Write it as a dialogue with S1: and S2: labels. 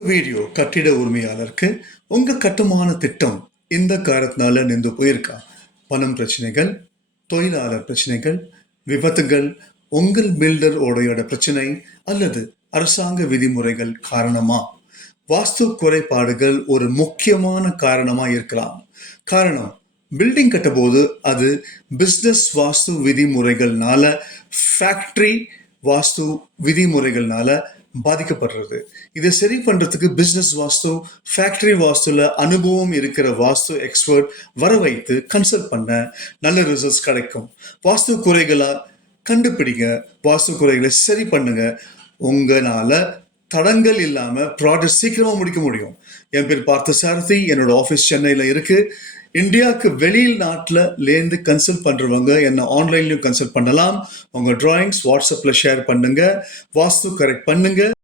S1: Video கட்டிட உரிமையாளருக்கு உங்க கட்டுமான திட்டம் இந்த காரணத்தினால நின்று போயிருக்கா? பணம் பிரச்சனைகள் தொழிலாளர் பிரச்சனைகள் விபத்துகள் உங்கள் பில்டர் ஓடையோட பிரச்சனை அல்லது அரசாங்க விதிமுறைகள் காரணமா? வாஸ்து குறைபாடுகள் ஒரு முக்கியமான காரணமா இருக்கலாம். காரணம் பில்டிங் கட்டும்போது அது பிஸ்னஸ் வாஸ்து விதிமுறைகள்னால ஃபேக்ட்ரி வாஸ்து விதிமுறைகள்னால பாதிக்கப்படுறது. இதை சரி பண்றதுக்கு பிசினஸ் வாஸ்து ஃபேக்டரி வாஸ்துல அனுபவம் இருக்கிற வாஸ்து எக்ஸ்பர்ட் வர வைத்து கன்சல்ட் பண்ண நல்ல ரிசல்ட்ஸ் கிடைக்கும். வாஸ்து குறைகளா கண்டுபிடிங்க வாஸ்து குறைகளை சரி பண்ணுங்க. உங்களால தடங்கள் இல்லாமல் ப்ராடக்ட் சீக்கிரமாக முடிக்க முடியும். என் பேர் பார்த்த சாரதி என்னோட ஆஃபீஸ் சென்னையில் இருக்குது இந்தியாவுக்கு வெளியில் நாட்டிலேருந்து கன்சல்ட் பண்ணுறவங்க என்ன ஆன்லைன்லையும் கன்சல்ட் பண்ணலாம். உங்கள் டிராயிங்ஸ் வாட்ஸ்அப்பில் ஷேர் பண்ணுங்கள் வாஸ்து கரெக்ட் பண்ணுங்கள்